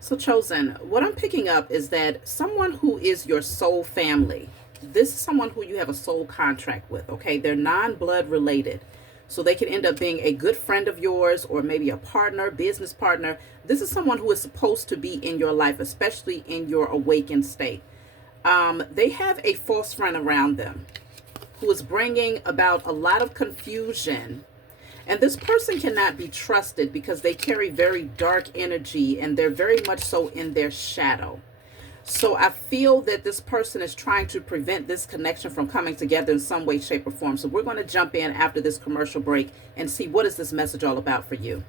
So, Chosen, what I'm picking up is that someone who is your soul family, this is someone who you have a soul contract with, okay? They're non blood related. So, they can end up being a good friend of yours or maybe a partner, business partner. This is someone who is supposed to be in your life, especially in your awakened state. They have a false friend around them who is bringing about a lot of confusion, and this person cannot be trusted because they carry very dark energy and they're very much so in their shadow. So I feel that this person is trying to prevent this connection from coming together in some way, shape, or form. So we're going to jump in after this commercial break and see what is this message all about for you.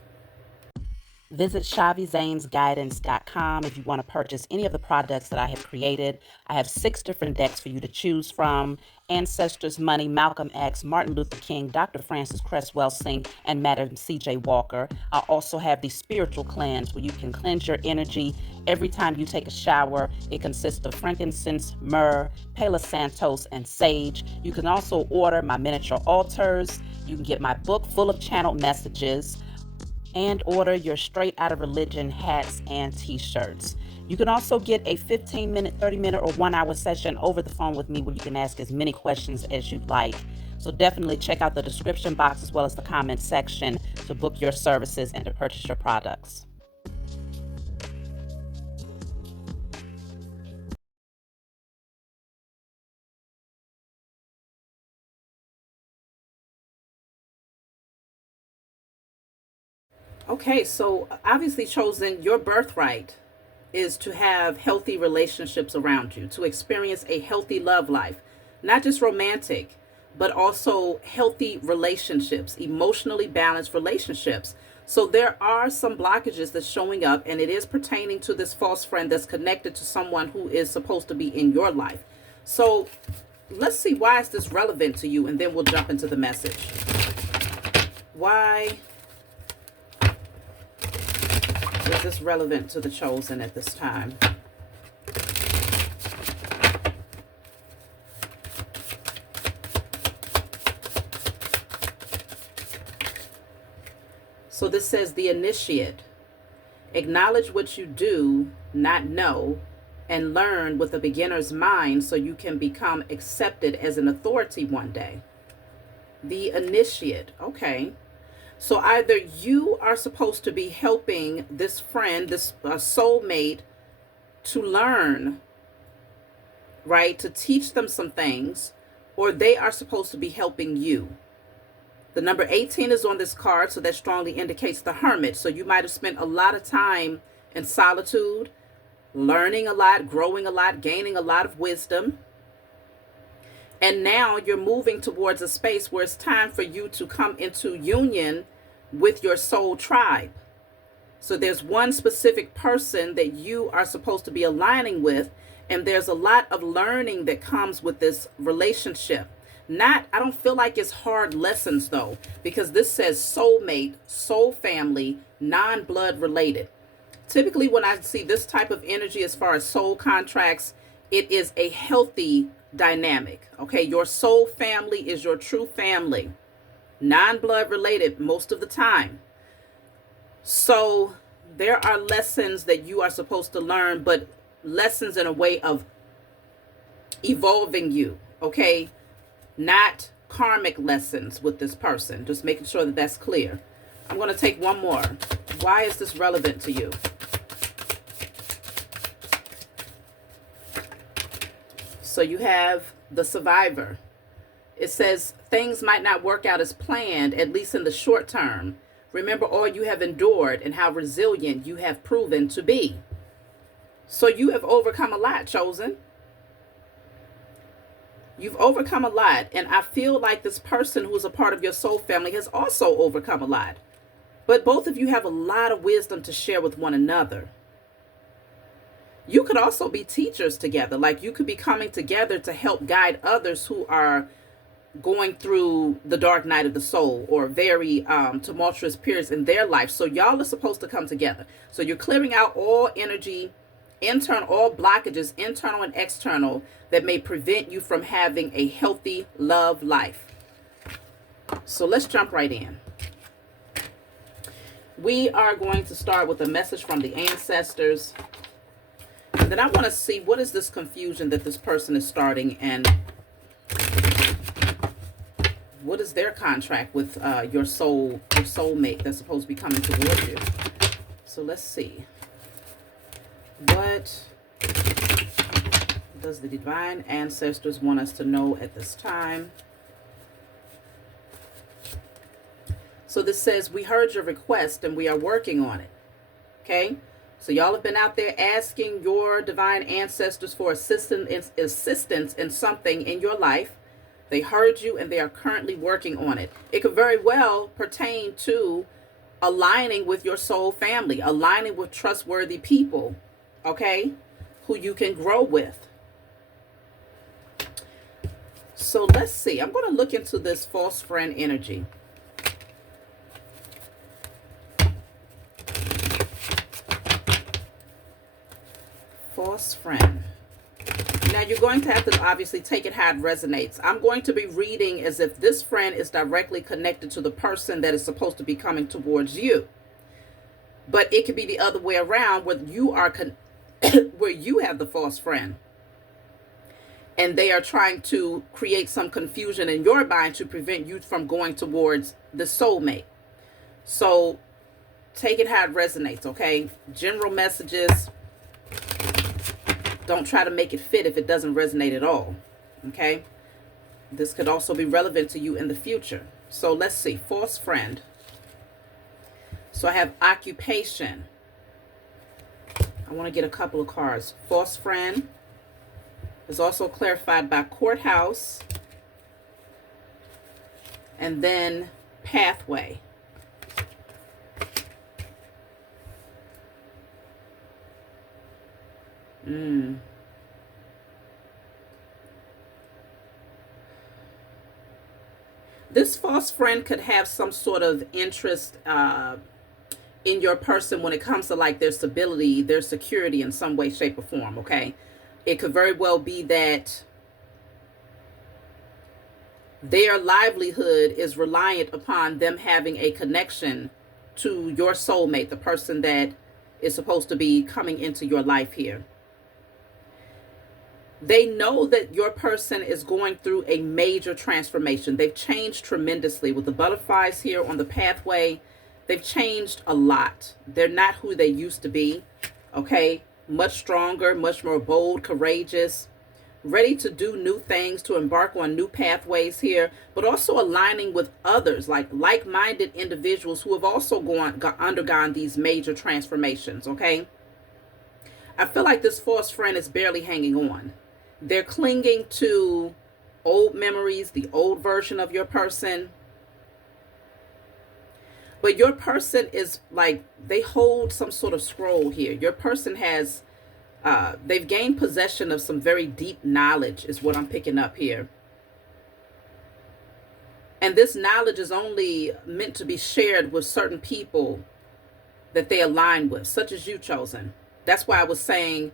Visit chhaviZanesGuidance.com if you want to purchase any of the products that I have created. I have 6 different decks for you to choose from: Ancestors Money, Malcolm X, Martin Luther King, Dr. Francis Cresswell Singh, and Madam C.J. Walker. I also have the Spiritual Cleanse, where you can cleanse your energy every time you take a shower. It consists of frankincense, myrrh, Palo Santos, and sage. You can also order my miniature altars. You can get my book full of channeled messages, and order your Straight Out of Religion hats and t-shirts. You can also get a 15-minute, 30-minute, or 1-hour session over the phone with me where you can ask as many questions as you'd like. So definitely check out the description box as well as the comment section to book your services and to purchase your products. Okay, so obviously, Chosen, your birthright is to have healthy relationships around you, to experience a healthy love life, not just romantic, but also healthy relationships, emotionally balanced relationships. So there are some blockages that's showing up, and it is pertaining to this false friend that's connected to someone who is supposed to be in your life. So let's see, why is this relevant to you, and then we'll jump into the message. Why is this relevant to the Chosen at this time? So this says the initiate. Acknowledge what you do not know and learn with a beginner's mind so you can become accepted as an authority one day. The initiate. Okay. So either you are supposed to be helping this friend, this soulmate, to learn, right? To teach them some things, or they are supposed to be helping you. The number 18 is on this card, so that strongly indicates the hermit. So you might have spent a lot of time in solitude, learning a lot, growing a lot, gaining a lot of wisdom. And now you're moving towards a space where it's time for you to come into union with your soul tribe. So there's one specific person that you are supposed to be aligning with, and there's a lot of learning that comes with this relationship. I don't feel like it's hard lessons though, because this says soulmate, soul family, non-blood related. Typically when I see this type of energy as far as soul contracts, it is a healthy dynamic. Okay, your soul family is your true family, non-blood related most of the time. So there are lessons that you are supposed to learn, but lessons in a way of evolving you, okay? Not karmic lessons with this person. Just making sure that that's clear. I'm going to take one more. Why is this relevant to you? So you have the survivor. It says things might not work out as planned, at least in the short term. Remember all you have endured and how resilient you have proven to be. So you have overcome a lot, Chosen. You've overcome a lot, and I feel like this person who is a part of your soul family has also overcome a lot. But both of you have a lot of wisdom to share with one another. You could also be teachers together. Like you could be coming together to help guide others who are going through the dark night of the soul or very tumultuous periods in their life. So y'all are supposed to come together. So you're clearing out all energy, internal, all blockages, internal and external, that may prevent you from having a healthy love life. So let's jump right in. We are going to start with a message from the ancestors. And then I want to see what is this confusion that this person is starting, and what is their contract with your soulmate that's supposed to be coming towards you. So let's see. What does the divine ancestors want us to know at this time? So this says, we heard your request and we are working on it. Okay? So y'all have been out there asking your divine ancestors for assistance in something in your life. They heard you and they are currently working on it. It could very well pertain to aligning with your soul family, aligning with trustworthy people, okay, who you can grow with. So let's see. I'm going to look into this false friend energy. False friend. Now you're going to have to obviously take it how it resonates. I'm going to be reading as if this friend is directly connected to the person that is supposed to be coming towards you. But it could be the other way around, where you are where you have the false friend. And they are trying to create some confusion in your mind to prevent you from going towards the soulmate. So take it how it resonates, okay? General messages. Don't try to make it fit if it doesn't resonate at all, okay? This could also be relevant to you in the future. So let's see. False friend. So I have occupation. I want to get a couple of cards. False friend is also clarified by courthouse. And then pathway. This false friend could have some sort of interest in your person when it comes to like their stability, their security in some way, shape, or form, okay? It could very well be that their livelihood is reliant upon them having a connection to your soulmate, the person that is supposed to be coming into your life here. They know that your person is going through a major transformation. They've changed tremendously with the butterflies here on the pathway. They've changed a lot. They're not who they used to be, okay? Much stronger, much more bold, courageous, ready to do new things, to embark on new pathways here, but also aligning with others, like-minded individuals who have also undergone these major transformations, okay? I feel like this false friend is barely hanging on. They're clinging to old memories, the old version of your person. But your person is like, they hold some sort of scroll here. Your person has, they've gained possession of some very deep knowledge is what I'm picking up here. And this knowledge is only meant to be shared with certain people that they align with, such as you, Chosen. That's why I was saying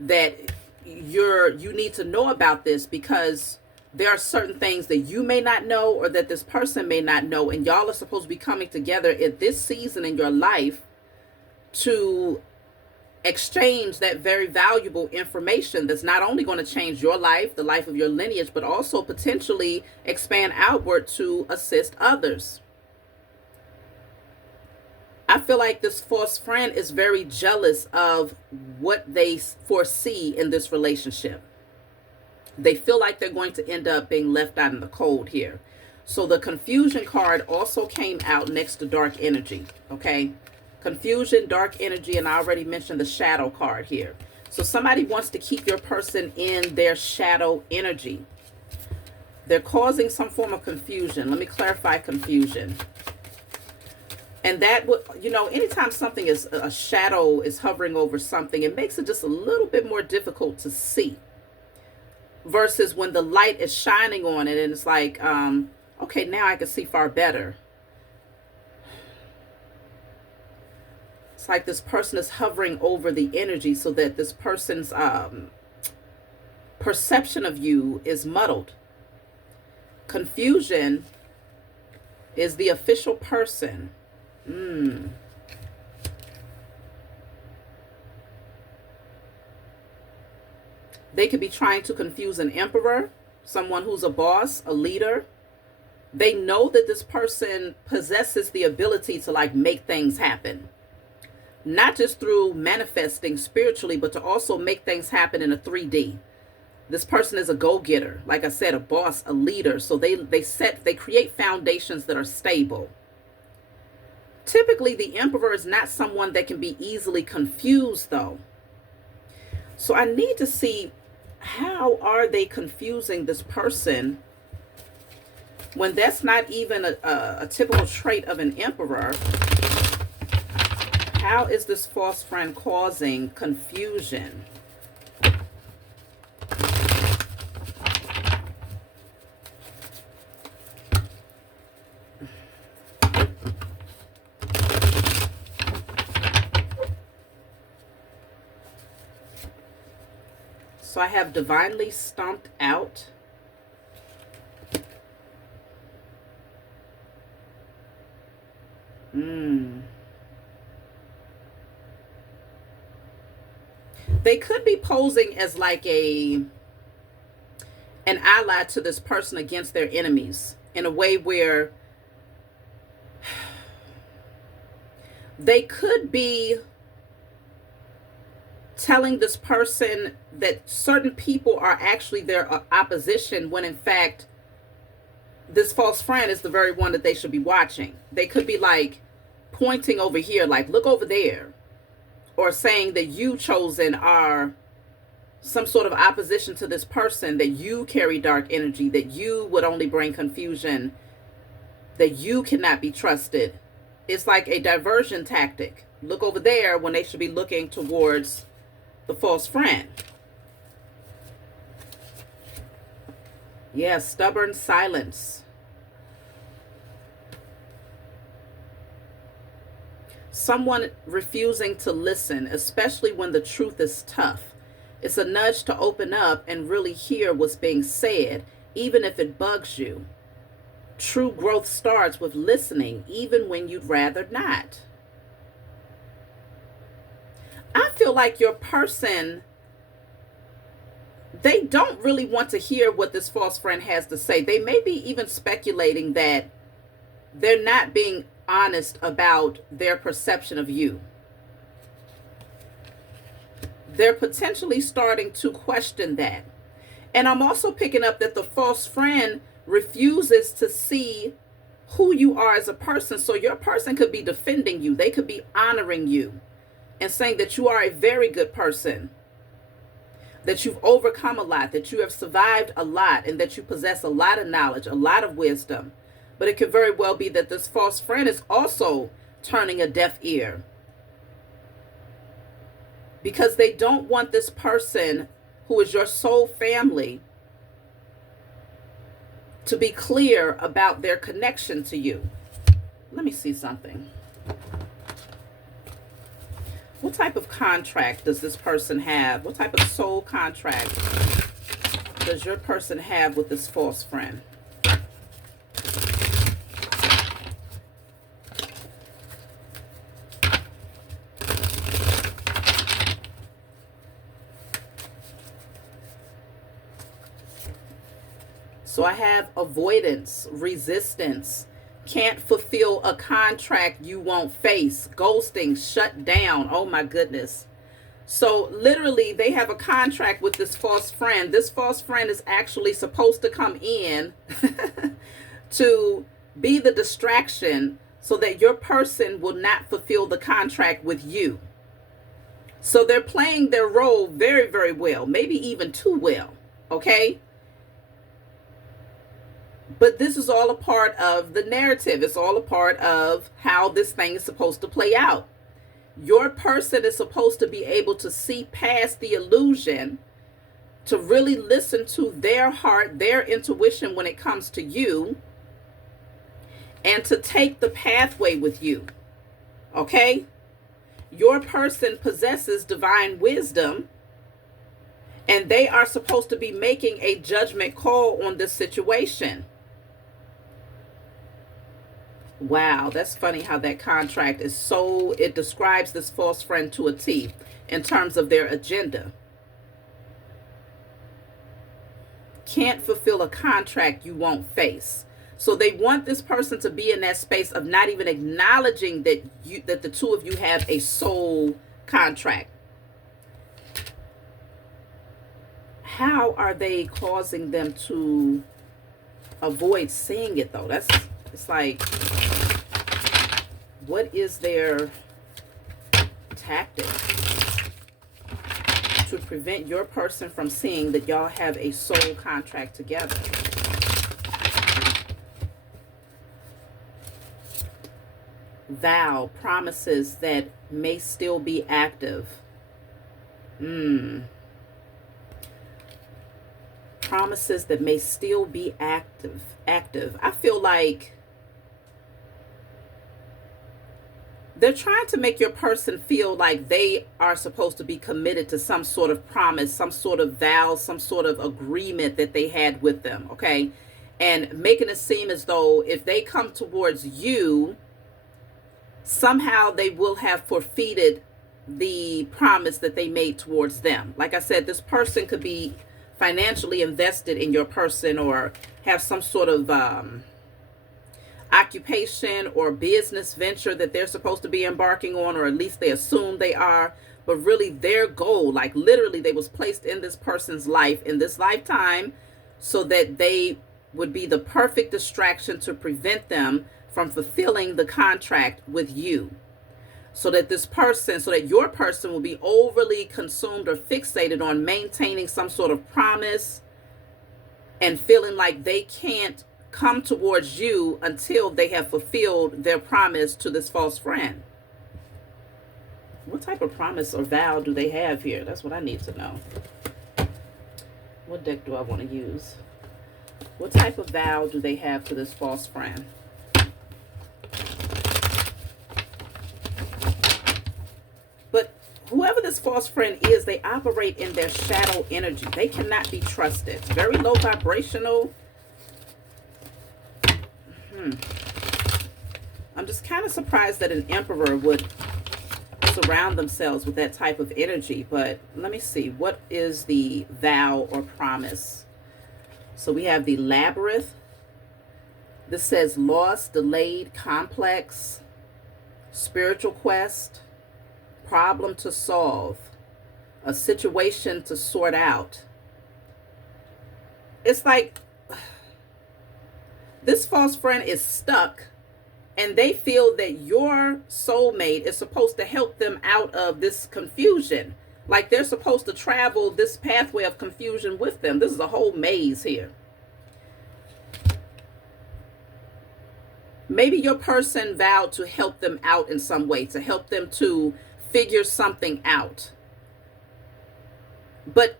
that you need to know about this, because there are certain things that you may not know or that this person may not know, and y'all are supposed to be coming together at this season in your life to exchange that very valuable information that's not only going to change your life, the life of your lineage, but also potentially expand outward to assist others. I feel like this false friend is very jealous of what they foresee in this relationship. They feel like they're going to end up being left out in the cold here. So the confusion card also came out next to dark energy, okay? Confusion, dark energy, and I already mentioned the shadow card here. So somebody wants to keep your person in their shadow energy. They're causing some form of confusion. Let me clarify confusion. And that would, you know, anytime something is, a shadow is hovering over something, it makes it just a little bit more difficult to see. Versus when the light is shining on it and it's like, okay, now I can see far better. It's like this person is hovering over the energy so that this person's perception of you is muddled. Confusion is the official person. They could be trying to confuse an emperor, someone who's a boss, a leader. They know that this person possesses the ability to like make things happen, not just through manifesting spiritually, but to also make things happen in a 3D. This person is a go-getter, like I said, a boss, a leader. So they create foundations that are stable. Typically, the emperor is not someone that can be easily confused, though. So I need to see, how are they confusing this person when that's not even a typical trait of an emperor? How is this false friend causing confusion? So I have divinely stomped out. They could be posing as like an ally to this person against their enemies, in a way where they could be telling this person that certain people are actually their opposition, when in fact this false friend is the very one that they should be watching. They could be like pointing over here, like, look over there, or saying that you, chosen, are some sort of opposition to this person, that you carry dark energy, that you would only bring confusion, that you cannot be trusted. It's like a diversion tactic. Look over there, when they should be looking towards the false friend. Yeah, stubborn silence. Someone refusing to listen, especially when the truth is tough. It's a nudge to open up and really hear what's being said, even if it bugs you. True growth starts with listening, even when you'd rather not. I feel like your person, they don't really want to hear what this false friend has to say. They may be even speculating that they're not being honest about their perception of you. They're potentially starting to question that. And I'm also picking up that the false friend refuses to see who you are as a person. So your person could be defending you. They could be honoring you and saying that you are a very good person, that you've overcome a lot, that you have survived a lot, and that you possess a lot of knowledge, a lot of wisdom. But it could very well be that this false friend is also turning a deaf ear, because they don't want this person who is your soul family to be clear about their connection to you. Let me see something. What type of contract does this person have? What type of soul contract does your person have with this false friend? So I have avoidance, resistance, can't fulfill a contract you won't face, ghosting, shut down. Oh my goodness. So literally they have a contract with this false friend. This false friend is actually supposed to come in to be the distraction so that your person will not fulfill the contract with you. So they're playing their role very, very well, maybe even too well. Okay. But this is all a part of the narrative. It's all a part of how this thing is supposed to play out. Your person is supposed to be able to see past the illusion, to really listen to their heart, their intuition when it comes to you, and to take the pathway with you. Okay? Your person possesses divine wisdom, and they are supposed to be making a judgment call on this situation. Wow, that's funny how that contract is so, it describes this false friend to a T in terms of their agenda. can't fulfill a contract you won't face. So they want this person to be in that space of not even acknowledging that the two of you have a soul contract. How are they causing them to avoid seeing it though? It's like, what is their tactic to prevent your person from seeing that y'all have a soul contract together? Vow, promises that may still be active. Promises that may still be active. I feel like they're trying to make your person feel like they are supposed to be committed to some sort of promise, some sort of vow, some sort of agreement that they had with them, okay? And making it seem as though if they come towards you, somehow they will have forfeited the promise that they made towards them. Like I said, this person could be financially invested in your person or have some sort of occupation or business venture that they're supposed to be embarking on, or at least they assume they are. But really their goal, like literally they was placed in this person's life in this lifetime so that they would be the perfect distraction to prevent them from fulfilling the contract with you. So that your person will be overly consumed or fixated on maintaining some sort of promise and feeling like they can't come towards you until they have fulfilled their promise to this false friend. What type of promise or vow do they have here? That's what I need to know. What deck do I want to use? What type of vow do they have to this false friend? But whoever this false friend is, they operate in their shadow energy. They cannot be trusted. Very low vibrational. I'm just kind of surprised that an emperor would surround themselves with that type of energy. But let me see. What is the vow or promise? So we have the labyrinth. This says lost, delayed, complex, spiritual quest, problem to solve, a situation to sort out. It's like this false friend is stuck and they feel that your soulmate is supposed to help them out of this confusion. Like they're supposed to travel this pathway of confusion with them. This is a whole maze here. Maybe your person vowed to help them out in some way, to help them to figure something out. But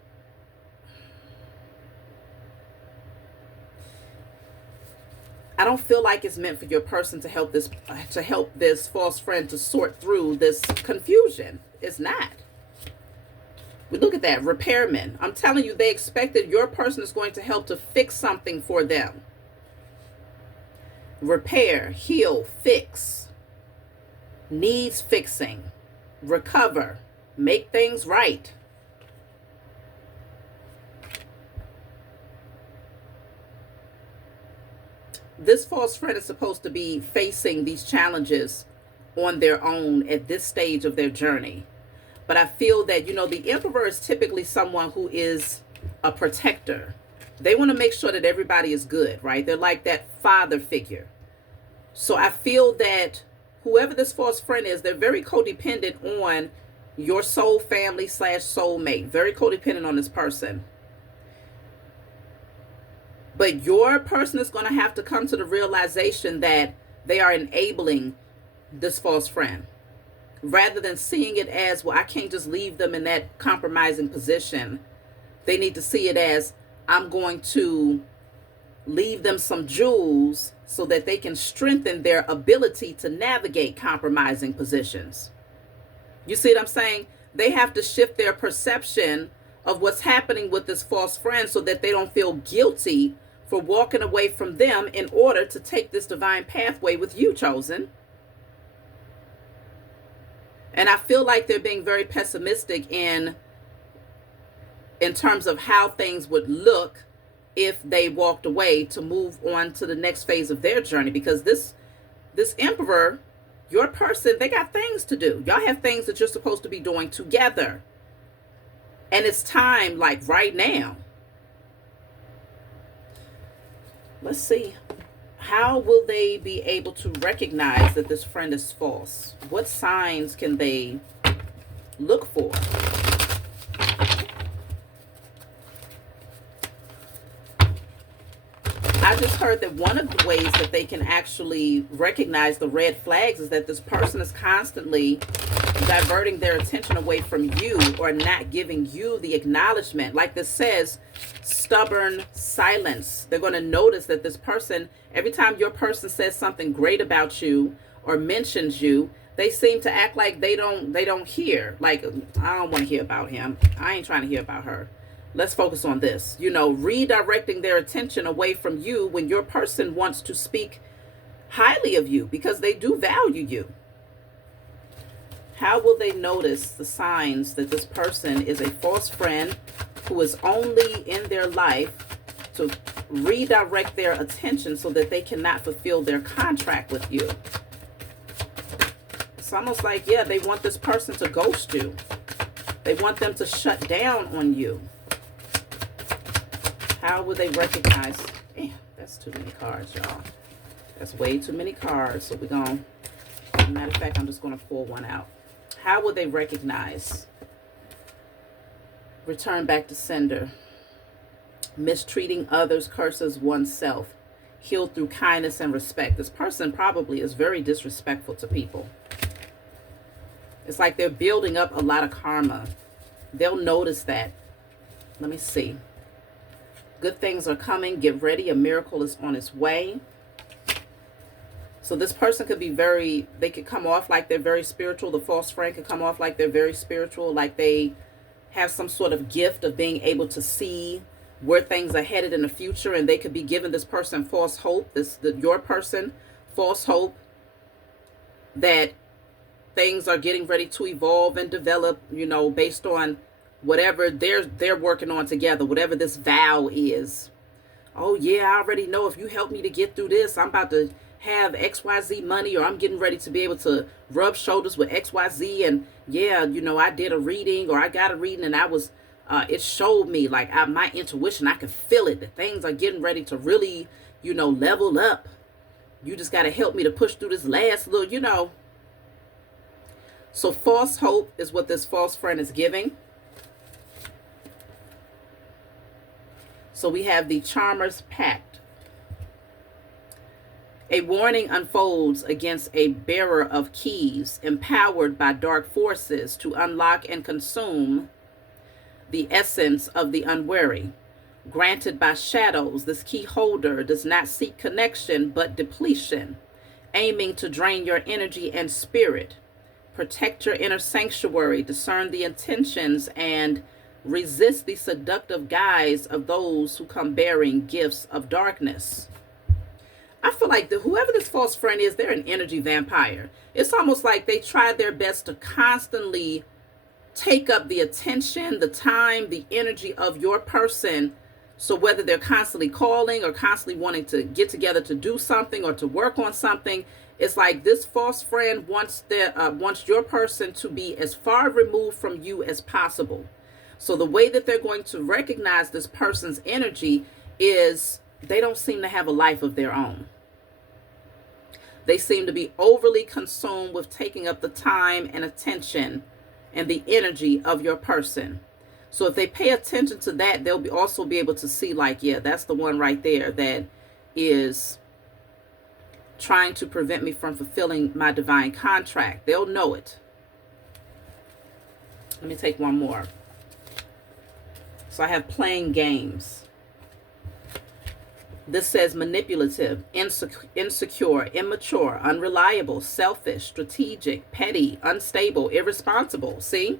I don't feel like it's meant for your person to help this false friend to sort through this confusion. It's not. We look at that, repairman. I'm telling you, they expected your person is going to help to fix something for them. Repair, heal, fix, needs fixing, recover, make things right. This false friend is supposed to be facing these challenges on their own at this stage of their journey. But I feel that, the emperor is typically someone who is a protector. They want to make sure that everybody is good, right? They're like that father figure. So I feel that whoever this false friend is, they're very codependent on your soul family / soulmate. Very codependent on this person. But your person is going to have to come to the realization that they are enabling this false friend. Rather than seeing it as, well, I can't just leave them in that compromising position. They need to see it as, I'm going to leave them some jewels so that they can strengthen their ability to navigate compromising positions. You see what I'm saying? They have to shift their perception of what's happening with this false friend so that they don't feel guilty for walking away from them in order to take this divine pathway with you, chosen. And I feel like they're being very pessimistic in terms of how things would look if they walked away to move on to the next phase of their journey. Because this Emperor, your person, they got things to do. Y'all have things that you're supposed to be doing together. And it's time, like right now. Let's see. How will they be able to recognize that this friend is false? What signs can they look for? I just heard that one of the ways that they can actually recognize the red flags is that this person is constantly diverting their attention away from you or not giving you the acknowledgement. Like this says, stubborn silence. They're going to notice that this person, every time your person says something great about you or mentions you, they seem to act like they don't hear. Like, I don't want to hear about him. I ain't trying to hear about her. Let's focus on this. You know, redirecting their attention away from you when your person wants to speak highly of you because they do value you. How will they notice the signs that this person is a false friend who is only in their life to redirect their attention so that they cannot fulfill their contract with you? It's almost like, yeah, they want this person to ghost you. They want them to shut down on you. How will they recognize? Damn, that's too many cards, y'all. That's way too many cards. So we're going to, matter of fact, I'm just going to pull one out. How will they recognize? Return back to sender. Mistreating others, curses oneself. Healed through kindness and respect. This person probably is very disrespectful to people. It's like they're building up a lot of karma. They'll notice that. Let me see. Good things are coming. Get ready. A miracle is on its way. So this person could be they could come off like they're very spiritual. The false friend could come off like they're very spiritual, like they have some sort of gift of being able to see where things are headed in the future, and they could be giving this person false hope, your person, false hope that things are getting ready to evolve and develop, you know, based on whatever they're working on together, whatever this vow is. Oh yeah, I already know if you help me to get through this, I'm about to have XYZ money, or I'm getting ready to be able to rub shoulders with XYZ. And yeah, you know, I did a reading, or I got a reading, and I was it showed me, like, my intuition, I could feel it, that things are getting ready to really, you know, level up. You just got to help me to push through this last little, you know. So false hope is what this false friend is giving. So we have the Charmer's Pact. A warning unfolds against a bearer of keys, empowered by dark forces to unlock and consume the essence of the unwary. Granted by shadows, this key holder does not seek connection but depletion, aiming to drain your energy and spirit. Protect your inner sanctuary, discern the intentions, and resist the seductive guise of those who come bearing gifts of darkness. I feel like whoever this false friend is, they're an energy vampire. It's almost like they try their best to constantly take up the attention, the time, the energy of your person. So whether they're constantly calling or constantly wanting to get together to do something or to work on something, it's like this false friend wants your person to be as far removed from you as possible. So the way that they're going to recognize this person's energy is they don't seem to have a life of their own. They seem to be overly consumed with taking up the time and attention and the energy of your person. So if they pay attention to that, they'll also be able to see, like, yeah, that's the one right there that is trying to prevent me from fulfilling my divine contract. They'll know it. Let me take one more. So I have playing games. This says manipulative, insecure, immature, unreliable, selfish, strategic, petty, unstable, irresponsible. See?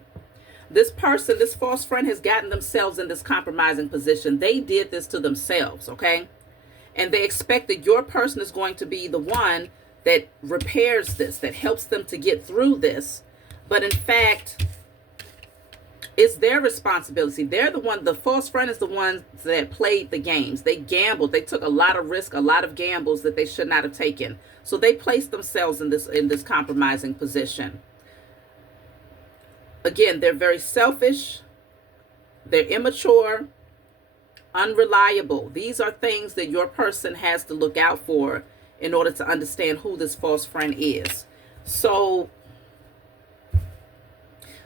This person, this false friend, has gotten themselves in this compromising position. They did this to themselves, okay? And they expect that your person is going to be the one that repairs this, that helps them to get through this. But in fact, It's their responsibility. They're the one, the false friend is the one that played the games. They gambled. They took a lot of risk, a lot of gambles that they should not have taken. So they placed themselves in this compromising position. Again, they're very selfish. They're immature, unreliable. These are things that your person has to look out for in order to understand who this false friend is. So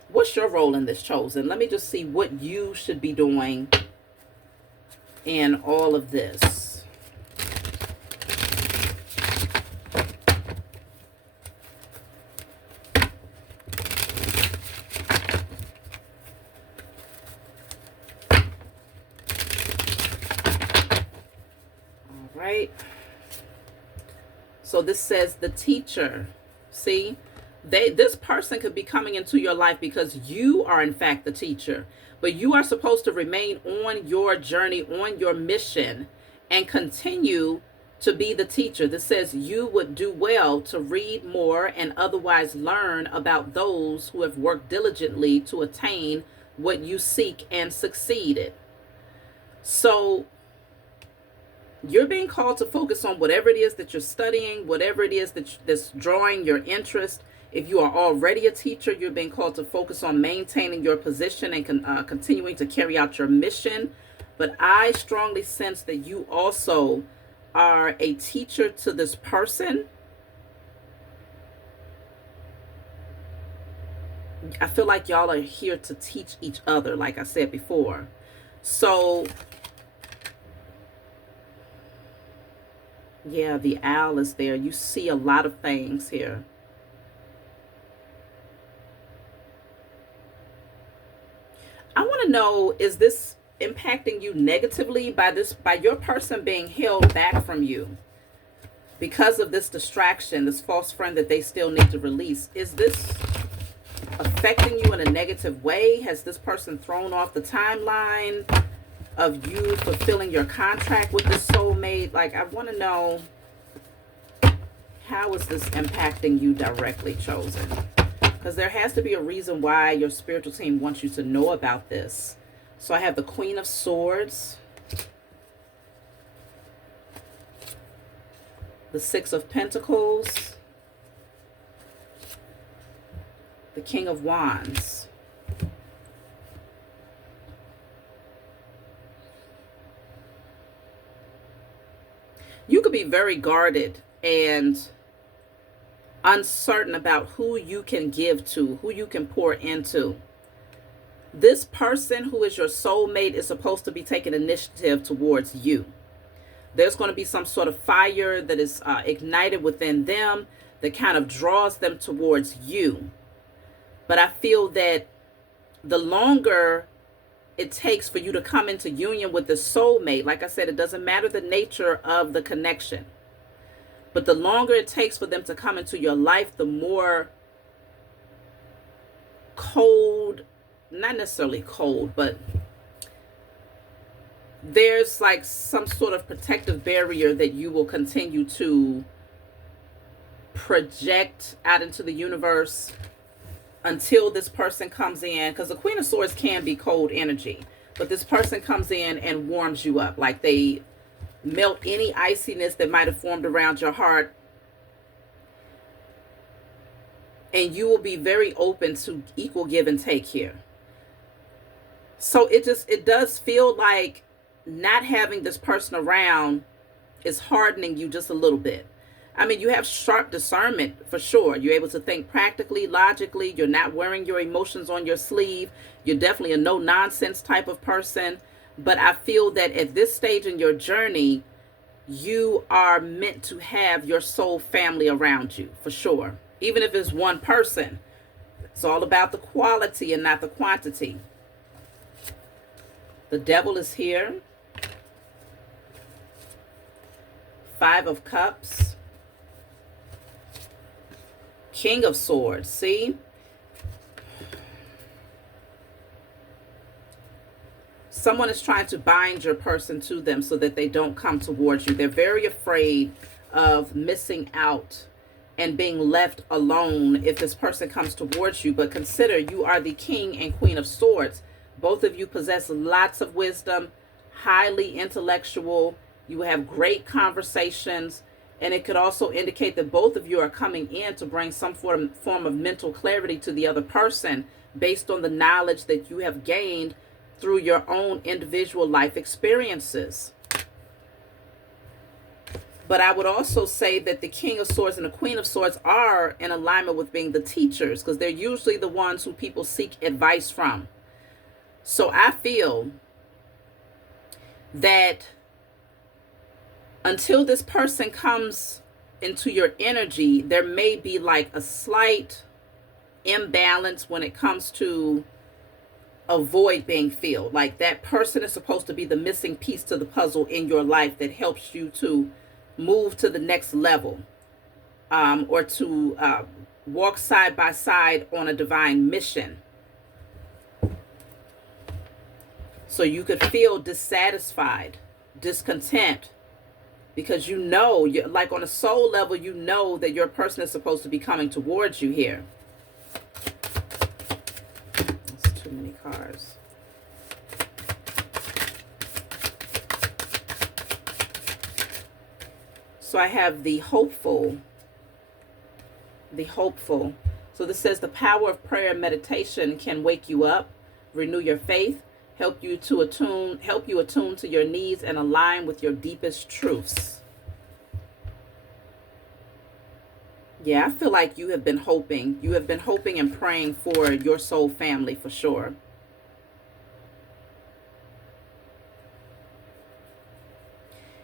what's your role in this, chosen? Let me just see what you should be doing in all of this. All right. So this says the teacher. See? This person could be coming into your life because you are in fact the teacher, but you are supposed to remain on your journey, on your mission, and continue to be the teacher. This says you would do well to read more and otherwise learn about those who have worked diligently to attain what you seek and succeeded. So you're being called to focus on whatever it is that you're studying, whatever it is that's drawing your interest. If you are already a teacher, you're being called to focus on maintaining your position and continuing to carry out your mission. But I strongly sense that you also are a teacher to this person. I feel like y'all are here to teach each other, like I said before. So yeah, the owl is there. You see a lot of things here. I want to know, is this impacting you negatively by your person being held back from you because of this distraction, this false friend that they still need to release? Is this affecting you in a negative way? Has this person thrown off the timeline of you fulfilling your contract with this soulmate? Like, I want to know, how is this impacting you directly, chosen? Because there has to be a reason why your spiritual team wants you to know about this. So I have the Queen of Swords, the Six of Pentacles, the King of Wands. You could be very guarded and uncertain about who you can give to, who you can pour into. This person who is your soulmate is supposed to be taking initiative towards you. There's going to be some sort of fire that is ignited within them that kind of draws them towards you. But I feel that the longer it takes for you to come into union with the soulmate, like I said, it doesn't matter the nature of the connection. But the longer it takes for them to come into your life, the more cold, not necessarily cold, but there's like some sort of protective barrier that you will continue to project out into the universe until this person comes in. Because the Queen of Swords can be cold energy, but this person comes in and warms you up. Like they melt any iciness that might have formed around your heart, and you will be very open to equal give and take here. So it does feel like not having this person around is hardening you just a little bit. I mean, you have sharp discernment for sure. You're able to think practically, logically. You're not wearing your emotions on your sleeve. You're definitely a no-nonsense type of person. But I feel that at this stage in your journey, you are meant to have your soul family around you, for sure. Even if it's one person, it's all about the quality and not the quantity. The Devil is here. Five of Cups. King of Swords, see? Someone is trying to bind your person to them so that they don't come towards you. They're very afraid of missing out and being left alone if this person comes towards you. But consider, you are the King and Queen of Swords. Both of you possess lots of wisdom, highly intellectual. You have great conversations. And it could also indicate that both of you are coming in to bring some form of mental clarity to the other person based on the knowledge that you have gained through your own individual life experiences. But I would also say that the King of Swords and the Queen of Swords are in alignment with being the teachers, because they're usually the ones who people seek advice from. So I feel that until this person comes into your energy, there may be like a slight imbalance when it comes to a void being filled. Like that person is supposed to be the missing piece to the puzzle in your life that helps you to move to the next level, or to walk side by side on a divine mission. So you could feel dissatisfied, discontent, because you know, like on a soul level, you know that your person is supposed to be coming towards you here. That's too many cards. So I have the hopeful. The hopeful. So this says the power of prayer and meditation can wake you up, renew your faith, help you attune to your needs and align with your deepest truths. Yeah, I feel like you have been hoping. You have been hoping and praying for your soul family for sure.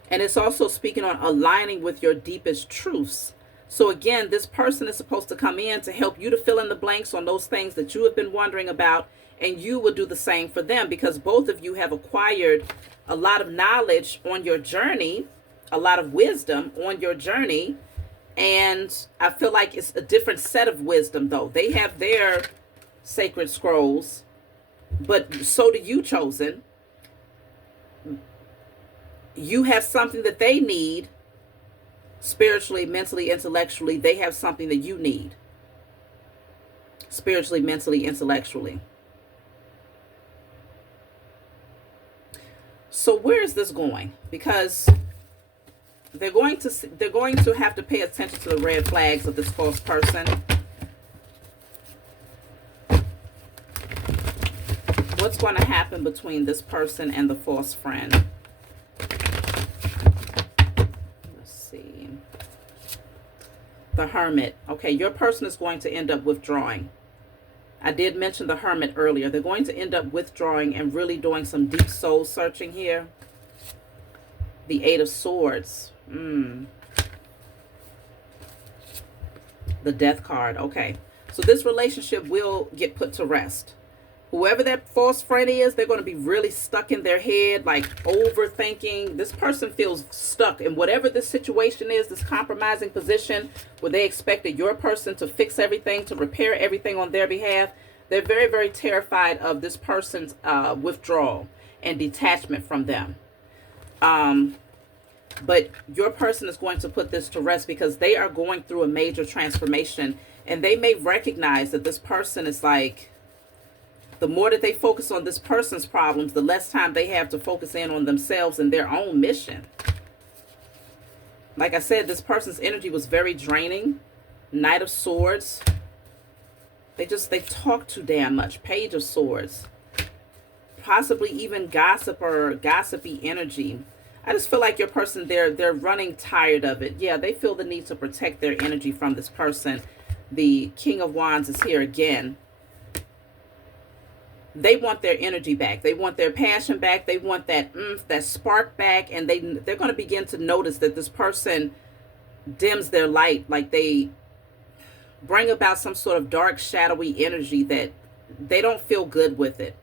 And it's also speaking on aligning with your deepest truths. So again, this person is supposed to come in to help you to fill in the blanks on those things that you have been wondering about, and you will do the same for them, because both of you have acquired a lot of knowledge on your journey, a lot of wisdom on your journey. And I feel like it's a different set of wisdom, though. They have their sacred scrolls, but so do you, chosen. You have something that they need spiritually, mentally, intellectually. They have something that you need spiritually, mentally, intellectually. So where is this going? Because they're going to have to pay attention to the red flags of this false person. What's going to happen between this person and the false friend? The Hermit. Okay, your person is going to end up withdrawing. I did mention the Hermit earlier. They're going to end up withdrawing and really doing some deep soul searching here. The Eight of Swords. The Death card. Okay, so this relationship will get put to rest. Whoever that false friend is, they're going to be really stuck in their head, like overthinking. This person feels stuck in whatever this situation is, this compromising position where they expected your person to fix everything, to repair everything on their behalf. They're very, very terrified of this person's withdrawal and detachment from them. But your person is going to put this to rest because they are going through a major transformation, and they may recognize that this person is like, the more that they focus on this person's problems, the less time they have to focus in on themselves and their own mission. Like I said, this person's energy was very draining. Knight of Swords. They talk too damn much. Page of Swords. Possibly even gossip or gossipy energy. I just feel like your person, they're running tired of it. Yeah, they feel the need to protect their energy from this person. The King of Wands is here again. They want their energy back. They want their passion back. They want that that spark back. And they're going to begin to notice that this person dims their light. Like they bring about some sort of dark, shadowy energy that they don't feel good with it.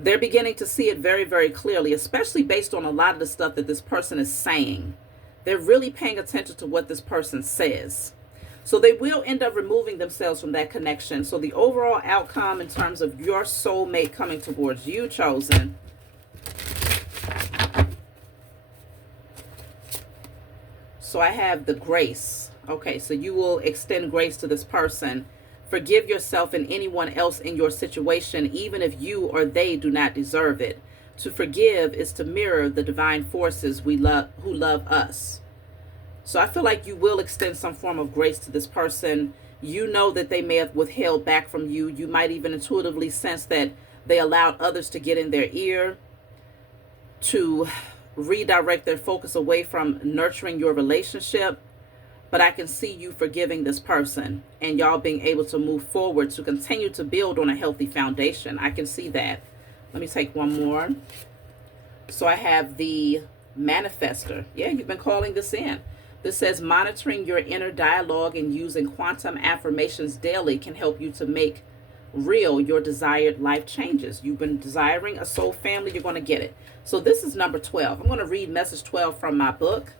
They're beginning to see it very, very clearly, especially based on a lot of the stuff that this person is saying. They're really paying attention to what this person says. So they will end up removing themselves from that connection. So the overall outcome in terms of your soulmate coming towards you, chosen. So I have the Grace. Okay, so you will extend grace to this person. Forgive yourself and anyone else in your situation, even if you or they do not deserve it. To forgive is to mirror the divine forces we love who love us. So I feel like you will extend some form of grace to this person. You know that they may have withheld back from you. You might even intuitively sense that they allowed others to get in their ear, to redirect their focus away from nurturing your relationship. But I can see you forgiving this person and y'all being able to move forward to continue to build on a healthy foundation. I can see that. Let me take one more. So I have the manifester. Yeah, you've been calling this in. This says monitoring your inner dialogue and using quantum affirmations daily can help you to make real your desired life changes. You've been desiring a soul family, you're going to get it. So this is number 12. I'm going to read message 12 from my book.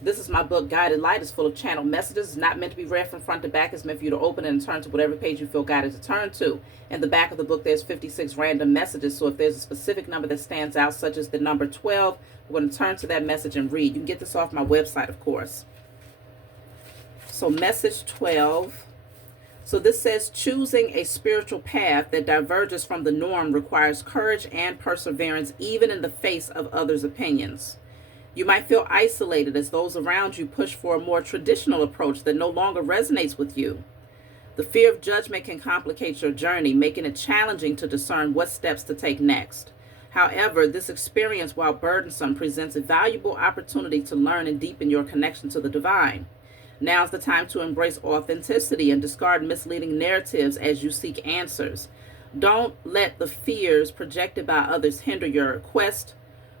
This is my book, Guided Light. It's full of channel messages. It's not meant to be read from front to back. It's meant for you to open and turn to whatever page you feel guided to turn to. In the back of the book, there's 56 random messages. So if there's a specific number that stands out, such as the number 12, we're going to turn to that message and read. You can get this off my website, of course. So message 12. So this says, choosing a spiritual path that diverges from the norm requires courage and perseverance, even in the face of others' opinions. You might feel isolated as those around you push for a more traditional approach that no longer resonates with you. The fear of judgment can complicate your journey, making it challenging to discern what steps to take next. However, this experience, while burdensome, presents a valuable opportunity to learn and deepen your connection to the divine. Now's the time to embrace authenticity and discard misleading narratives as you seek answers. Don't let the fears projected by others hinder your quest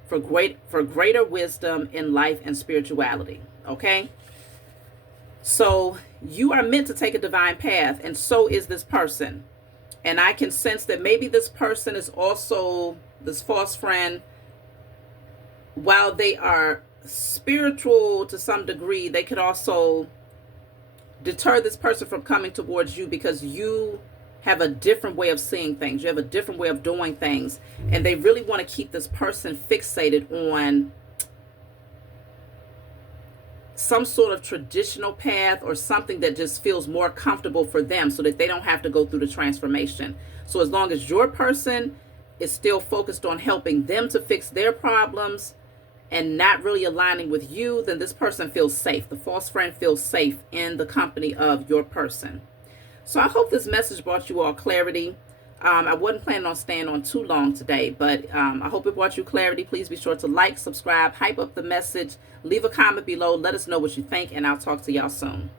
for greater wisdom in life and spirituality. Okay? So you are meant to take a divine path, and so is this person. And I can sense that maybe this person is also, this false friend, while they are spiritual to some degree, they could also deter this person from coming towards you because you have a different way of seeing things. You have a different way of doing things. And they really want to keep this person fixated on some sort of traditional path or something that just feels more comfortable for them so that they don't have to go through the transformation. So as long as your person is still focused on helping them to fix their problems and not really aligning with you, then this person feels safe. The false friend feels safe in the company of your person. So I hope this message brought you all clarity. I wasn't planning on staying on too long today, but I hope it brought you clarity. Please be sure to like, subscribe, hype up the message, leave a comment below. Let us know what you think, and I'll talk to y'all soon.